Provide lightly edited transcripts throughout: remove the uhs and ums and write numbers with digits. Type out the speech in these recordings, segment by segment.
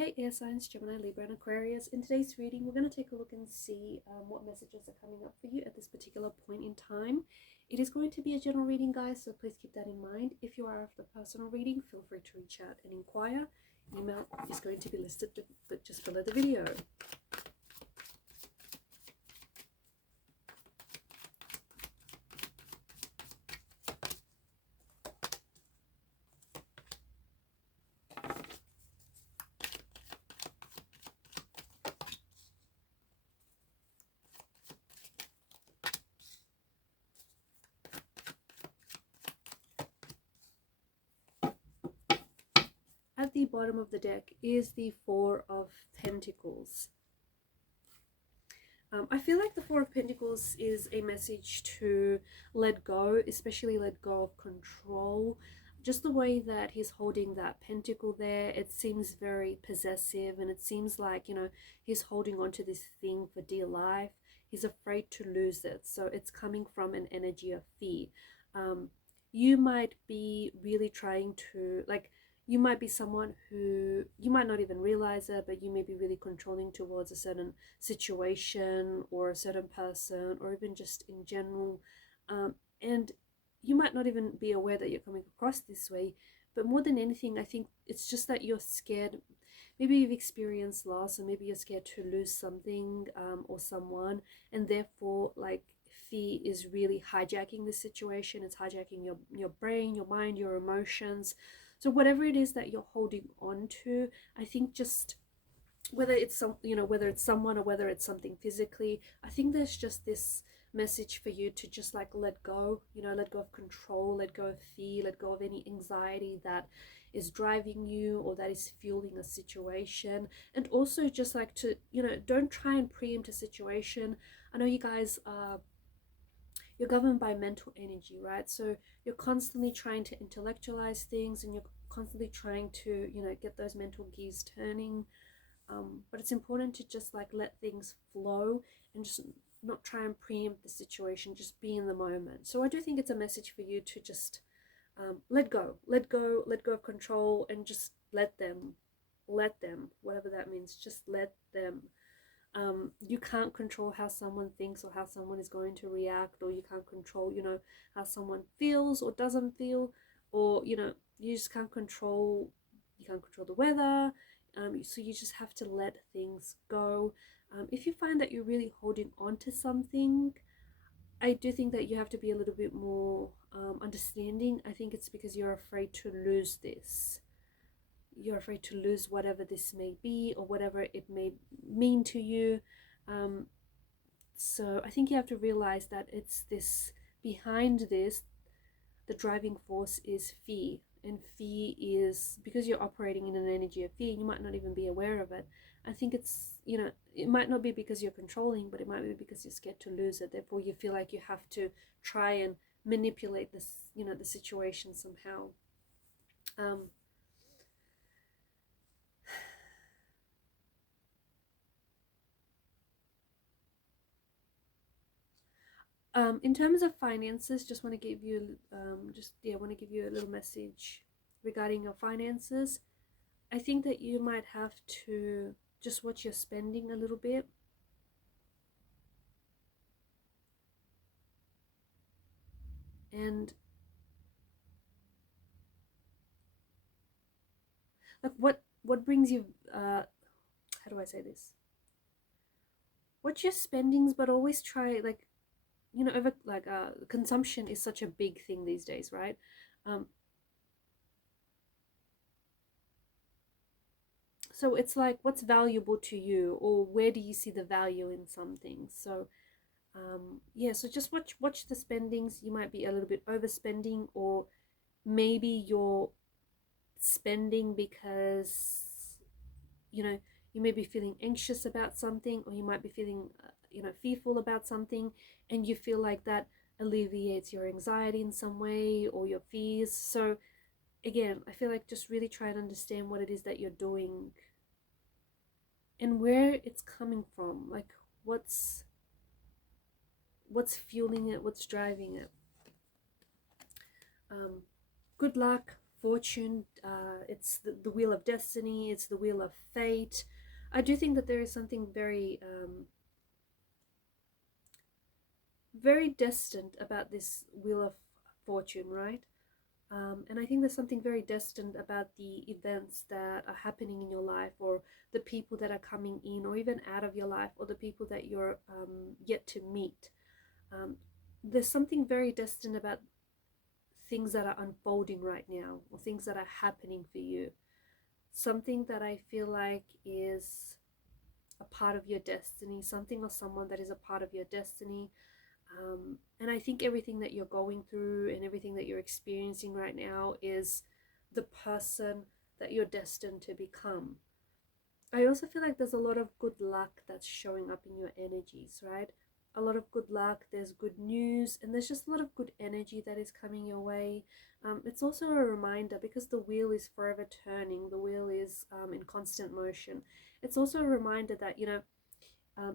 Hey air signs, Gemini, Libra and Aquarius. In today's reading, we're going to take a look and see what messages are coming up for you at this particular point in time. It is going to be a general reading, guys, so please keep that in mind. If you are after personal reading, feel free to reach out and inquire. Email is going to be listed just below the video. At the bottom of the deck is the Four of Pentacles. I feel like the Four of Pentacles is a message to let go, especially let go of control. Just the way that he's holding that pentacle there, it seems very possessive, and it seems like, you know, he's holding on to this thing for dear life. He's afraid to lose it. So it's coming from an energy of fear. You might be really trying to, like, you might be someone who, you might not even realize it, but you may be really controlling towards a certain situation or a certain person, or even just in general. And you might not even be aware that you're coming across this way. But more than anything, I think it's just that you're scared. Maybe you've experienced loss, or maybe you're scared to lose something or someone. And therefore, like, fear is really hijacking the situation. It's hijacking your brain, your mind, your emotions. So whatever it is that you're holding on to, I think just whether it's whether it's someone or whether it's something physically, I think there's just this message for you to just like let go, let go of control, let go of fear, let go of any anxiety that is driving you or that is fueling a situation. And also just like to, don't try and preempt a situation. I know you guys are, you're governed by mental energy, right? So you're constantly trying to intellectualize things, and you're constantly trying to, get those mental gears turning. But it's important to just like let things flow and just not try and preempt the situation, just be in the moment. So I do think it's a message for you to just let go of control, and just let them, whatever that means, just let them. You can't control how someone thinks or how someone is going to react, or you can't control, how someone feels or doesn't feel, or, you just can't control, the weather. So you just have to let things go. If you find that you're really holding on to something, I do think that you have to be a little bit more understanding. I think it's because you're afraid to lose this. You're afraid to lose whatever this may be, or whatever it may mean to you. So I think you have to realize that it's this, behind this, the driving force is fear. And fear is, because you're operating in an energy of fear, you might not even be aware of it. I think it's, it might not be because you're controlling, but it might be because you're scared to lose it. Therefore you feel like you have to try and manipulate this, the situation somehow. In terms of finances, just want to give you want to give you a little message regarding your finances. I think that you might have to just watch your spending a little bit. And like what brings you how do I say this? Watch your spendings, but always try, like, over, like, consumption is such a big thing these days, right? So it's like, what's valuable to you, or where do you see the value in some things? So yeah, so just watch the spendings. You might be a little bit overspending, or maybe you're spending because you may be feeling anxious about something, or you might be feeling fearful about something, and you feel like that alleviates your anxiety in some way, or your fears. So again, I feel like just really try and understand what it is that you're doing and where it's coming from. Like, what's fueling it, what's driving it. Good luck, fortune, it's the wheel of destiny, it's the wheel of fate. I do think that there is something very very destined about this wheel of fortune, right? And I think there's something very destined about the events that are happening in your life, or the people that are coming in, or even out of your life, or the people that you're yet to meet. There's something very destined about things that are unfolding right now, or things that are happening for you. Something that I feel like is a part of your destiny, something or someone that is a part of your destiny. And I think everything that you're going through and everything that you're experiencing right now is the person that you're destined to become. I also feel like there's a lot of good luck that's showing up in your energies, right? A lot of good luck, there's good news, and there's just a lot of good energy that is coming your way. It's also a reminder, because the wheel is forever turning, the wheel is in constant motion. It's also a reminder that, you know,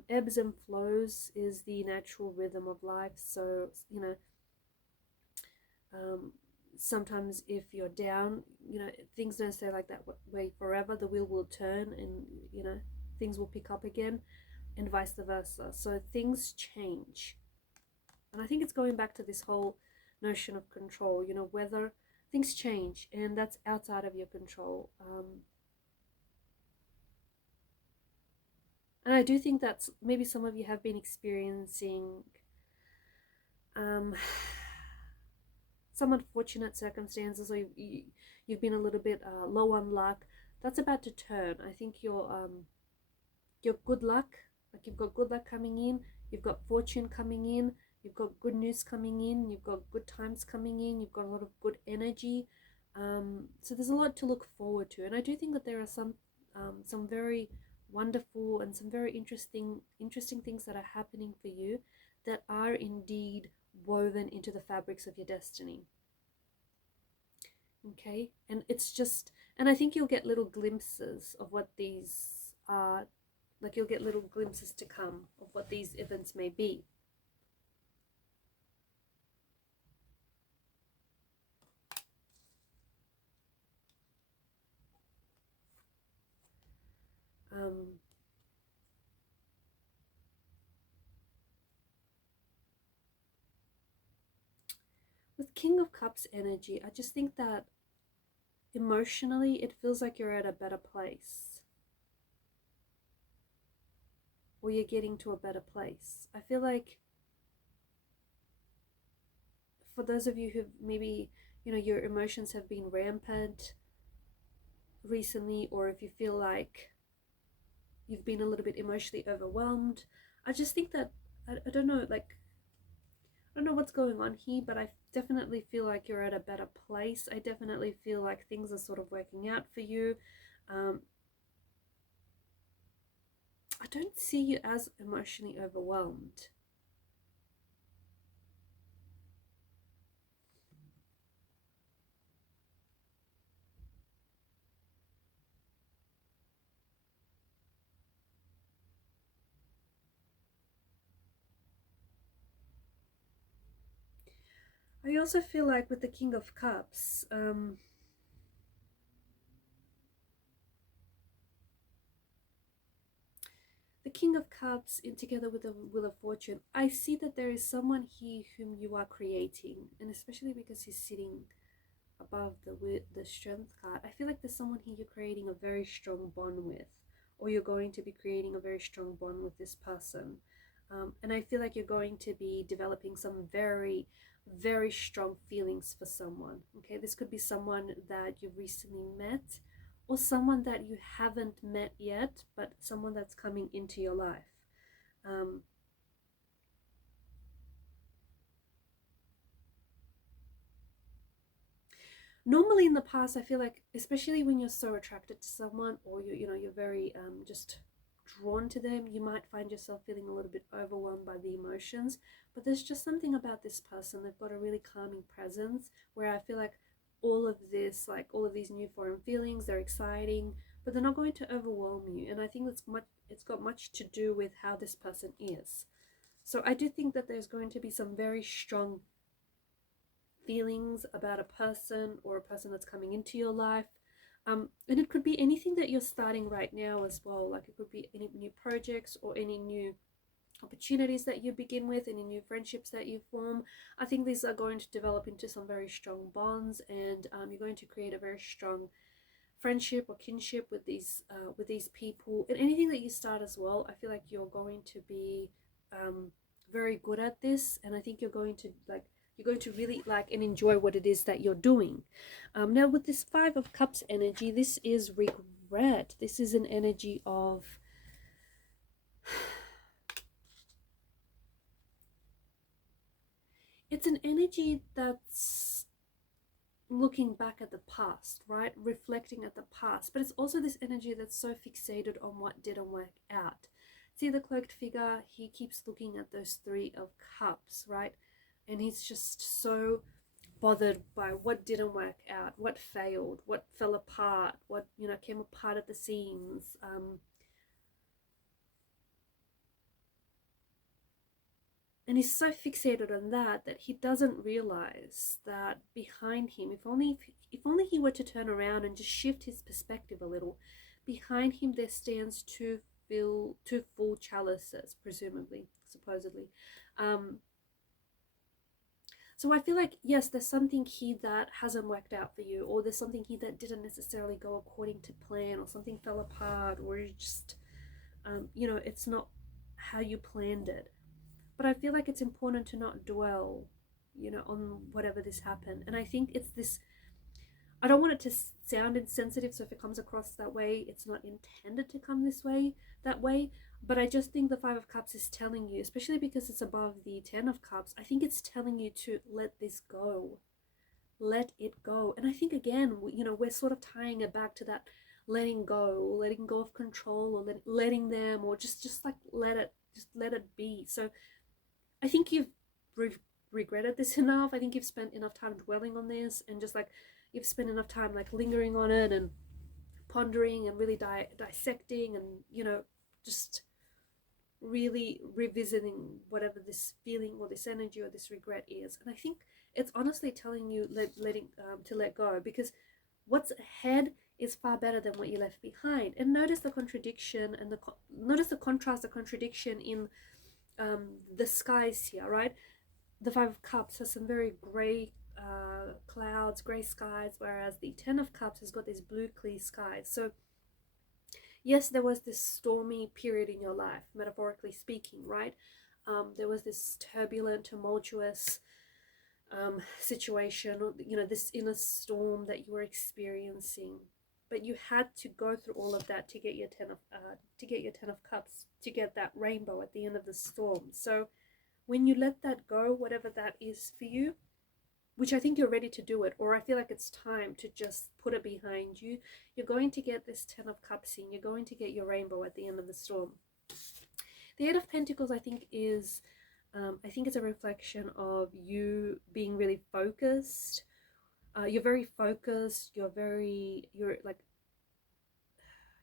ebbs and flows is the natural rhythm of life. So, you know, sometimes if you're down, you know, things don't stay like that way forever. The wheel will turn, and, you know, things will pick up again, and vice versa. So things change. And I think it's going back to this whole notion of control, you know, whether things change, and that's outside of your control. And I do think that maybe some of you have been experiencing some unfortunate circumstances, or you've been a little bit low on luck. That's about to turn. I think your good luck, like you've got good luck coming in, you've got fortune coming in, you've got good news coming in, you've got good times coming in, you've got a lot of good energy. So there's a lot to look forward to, and I do think that there are some very wonderful and some very interesting things that are happening for you, that are indeed woven into the fabrics of your destiny. Okay, and it's just, and I think you'll get little glimpses of what these are, like you'll get little glimpses to come of what these events may be. With King of Cups energy, I just think that emotionally it feels like you're at a better place, or you're getting to a better place. I feel like for those of you who maybe, you know, your emotions have been rampant recently, or if you feel like you've been a little bit emotionally overwhelmed, I just think that I don't know, like, I don't know what's going on here, but I definitely feel like you're at a better place. I definitely feel like things are sort of working out for you. I don't see you as emotionally overwhelmed. I also feel like with the King of Cups, the King of Cups in together with the Wheel of Fortune, I see that there is someone here whom you are creating, and especially because he's sitting above the Strength card, I feel like there's someone here you're creating a very strong bond with, or you're going to be creating a very strong bond with this person. And I feel like you're going to be developing some very, very strong feelings for someone. Okay, this could be someone that you've recently met, or someone that you haven't met yet, but someone that's coming into your life. Normally in the past, I feel like, especially when you're so attracted to someone, or you're very just drawn to them, you might find yourself feeling a little bit overwhelmed by the emotions. But there's just something about this person. They've got a really calming presence, where I feel like all of this, like all of these new foreign feelings, they're exciting, but they're not going to overwhelm you. And I think it's got much to do with how this person is. So I do think that there's going to be some very strong feelings about a person or a person that's coming into your life. And it could be anything that you're starting right now as well. Like it could be any new projects or any new opportunities that you begin with, any new friendships that you form. I think these are going to develop into some very strong bonds, and you're going to create a very strong friendship or kinship with these people. And anything that you start as well, I feel like you're going to be very good at this, and I think you're going to really like and enjoy what it is that you're doing. Now with this Five of Cups energy, this is regret. This is an energy of it's an energy that's looking back at the past, right? Reflecting at the past. But it's also this energy that's so fixated on what didn't work out. See the cloaked figure, he keeps looking at those Three of Cups, right? And he's just so bothered by what didn't work out, what failed, what fell apart, what, you know, came apart at the seams. And he's so fixated on that he doesn't realize that behind him, if only he were to turn around and just shift his perspective a little, behind him there stands two full chalices, presumably, supposedly. So I feel like, yes, there's something here that hasn't worked out for you, or there's something here that didn't necessarily go according to plan, or something fell apart, or you just, you know, it's not how you planned it. But I feel like it's important to not dwell, you know, on whatever this happened. And I think it's this, I don't want it to sound insensitive, so if it comes across that way, it's not intended to come that way. But I just think the Five of Cups is telling you, especially because it's above the Ten of Cups, I think it's telling you to let this go. Let it go. And I think, again, you know, we're sort of tying it back to that letting go of control, or letting them, or just like let it be. So I think you've regretted this enough. I think you've spent enough time dwelling on this, and just like you've spent enough time like lingering on it and pondering and really dissecting, and, you know, just really revisiting whatever this feeling or this energy or this regret is. And I think it's honestly telling you to let go, because what's ahead is far better than what you left behind. And notice the contradiction and notice the contrast, the contradiction in the skies here, right? The Five of Cups has some very grey clouds, grey skies, whereas the Ten of Cups has got these blue clear skies. So yes, there was this stormy period in your life, metaphorically speaking, right? There was this turbulent, tumultuous situation, or, you know, this inner storm that you were experiencing. But you had to go through all of that to get your Ten of Cups, to get that rainbow at the end of the storm. So when you let that go, whatever that is for you, which I think you're ready to do it, or I feel like it's time to just put it behind you, you're going to get this Ten of Cups in. You're going to get your rainbow at the end of the storm. The Eight of Pentacles, I think, is it's a reflection of you being really focused. You're very focused. You're like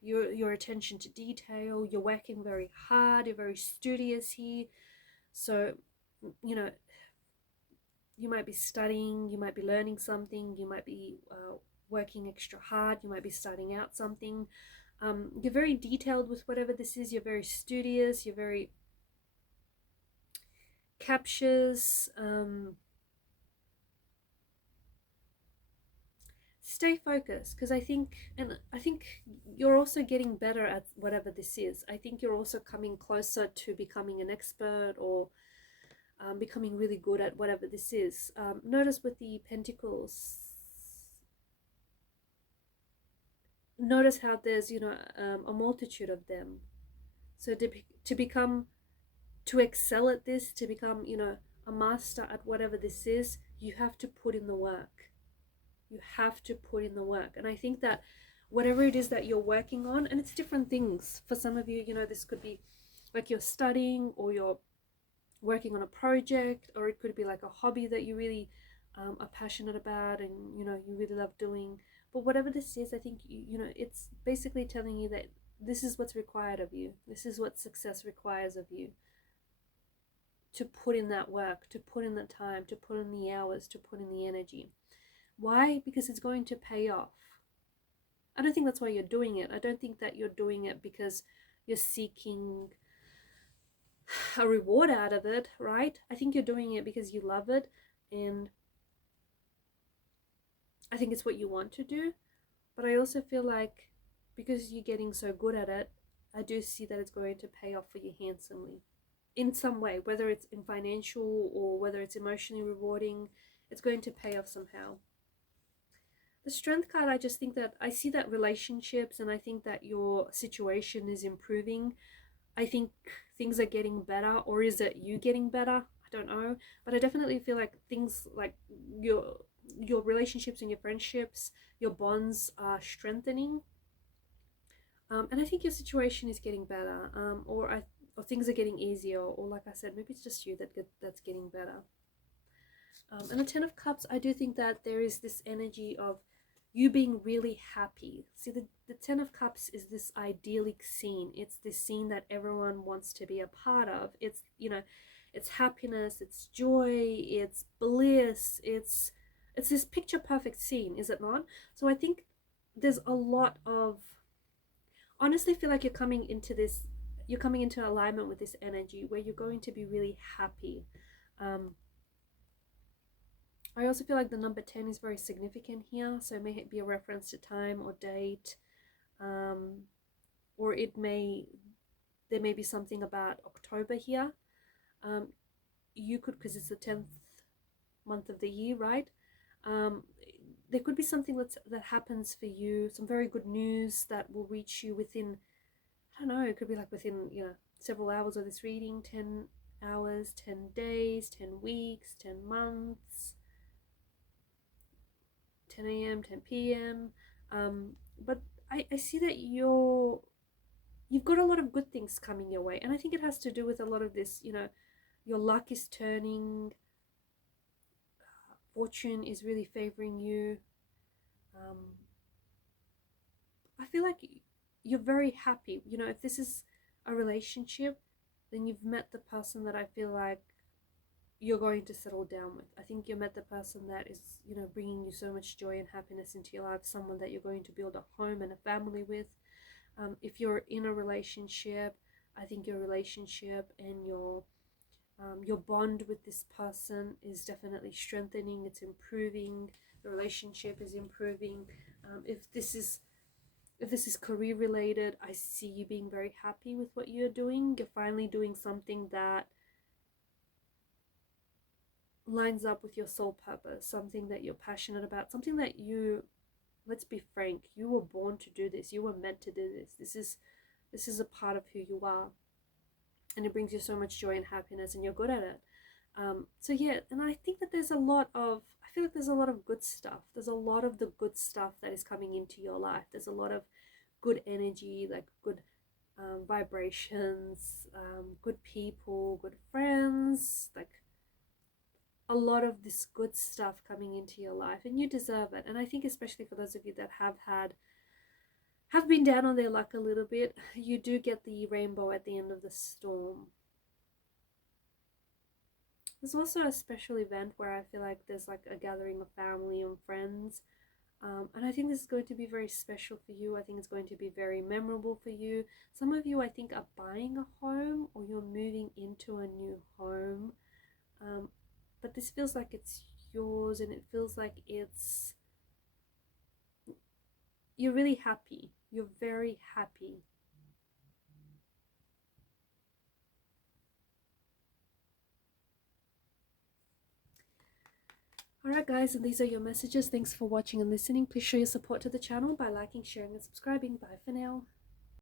your attention to detail. You're working very hard. You're very studious here. So, you know, you might be studying, you might be learning something, you might be working extra hard, you might be starting out something. You're very detailed with whatever this is. You're very studious, you're very captious. Stay focused, because I think you're also getting better at whatever this is. I think you're also coming closer to becoming an expert, or becoming really good at whatever this is. Notice with the Pentacles, notice how there's, you know, a multitude of them. So to excel at this, to become, you know, a master at whatever this is, you have to put in the work. You have to put in the work. And I think that whatever it is that you're working on, and it's different things. For some of you, you know, this could be like you're studying, or you're working on a project, or it could be like a hobby that you really are passionate about, and, you know, you really love doing. But whatever this is, I think you know, it's basically telling you that this is what's required of you. This is what success requires of you. to put in that work, to put in the time, to put in the hours, to put in the energy. Why? Because it's going to pay off. I don't think that's why you're doing it. I don't think that you're doing it because you're seeking a reward out of it, right? I think you're doing it because you love it, and I think it's what you want to do. But I also feel like because you're getting so good at it, I do see that it's going to pay off for you handsomely in some way, whether it's in financial or whether it's emotionally rewarding. It's going to pay off somehow. The Strength card, I just think that I see that relationships, and I think that your situation is improving. I think things are getting better, or is it you getting better? I don't know, but I definitely feel like things like your relationships and your friendships, your bonds are strengthening, and I think your situation is getting better, or things are getting easier, or like I said, maybe it's just you that's getting better. And the Ten of Cups, I do think that there is this energy of you being really happy. See, the Ten of Cups is this idyllic scene. It's this scene that everyone wants to be a part of. It's, you know, it's happiness, it's joy, it's bliss, it's this picture perfect scene, is it not? So I think there's a lot of, honestly feel like you're coming into alignment with this energy where you're going to be really happy. I also feel like the number 10 is very significant here, so it may be a reference to time or date, or there may be something about October here. You could, because it's the 10th month of the year, right? There could be something that happens for you, some very good news that will reach you within, I don't know, it could be like within, several hours of this reading, 10 hours, 10 days, 10 weeks, 10 months, 10 a.m., 10 p.m. But I see that you've got a lot of good things coming your way. And I think it has to do with a lot of this, your luck is turning, fortune is really favoring you. I feel like you're very happy. If this is a relationship, then you've met the person that I feel like you're going to settle down with. I think you met the person that is, bringing you so much joy and happiness into your life, someone that you're going to build a home and a family with. If you're in a relationship, I think your relationship and your bond with this person is definitely strengthening. It's improving. The relationship is improving. If this is career related, I see you being very happy with what you're doing. You're finally doing something that lines up with your soul purpose, something that you're passionate about, something that let's be frank, you were born to do this. You were meant to do this. This is a part of who you are, and it brings you so much joy and happiness, and you're good at it. So yeah, and I think that I feel like there's a lot of good stuff. There's a lot of the good stuff that is coming into your life. There's a lot of good energy, like good vibrations, good people, good friends, like a lot of this good stuff coming into your life, and you deserve it. And I think especially for those of you that have been down on their luck a little bit, you do get the rainbow at the end of the storm. There's also a special event where I feel like there's like a gathering of family and friends, and I think this is going to be very special for you. I think it's going to be very memorable for you. Some of you, I think, are buying a home, or you're moving into a new home, but this feels like it's yours, and it feels like you're really happy. You're very happy. Alright guys, and these are your messages. Thanks for watching and listening. Please show your support to the channel by liking, sharing and subscribing. Bye for now.